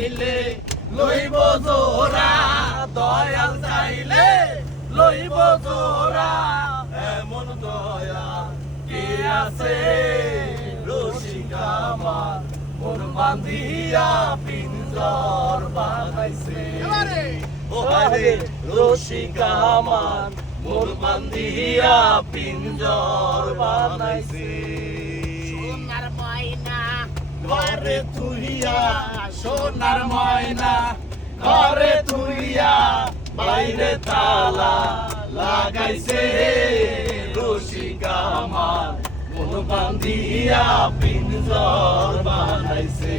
চাইলে লইব জোড়া দয়াল চাইলে লইব জোড়া এমন দয়া কে আছে রসিকা আমার মন বান্ধিয়া পিঞ্জর বানাইছে ও হায় রসিকা আমার মন বান্ধিয়া পিঞ্জর বানাইছে সোনার ময়না ঘরে তুইয়া সোনার ময়না ঘরে তুইয়া বাইরে তালা লাগাইছে রসিকা আমার মন বান্ধিয়া পিঞ্জর বানাইছে